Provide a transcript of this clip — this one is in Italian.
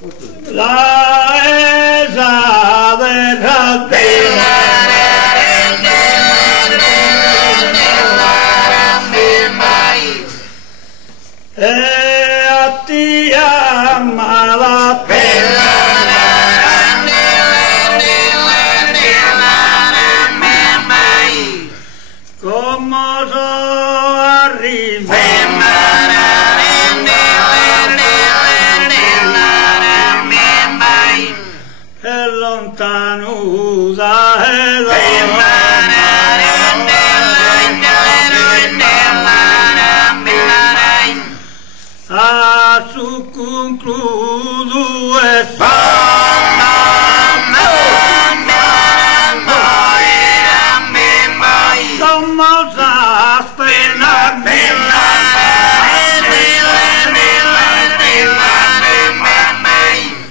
La esa de a ti amada como so arriba e lontano da a su concludo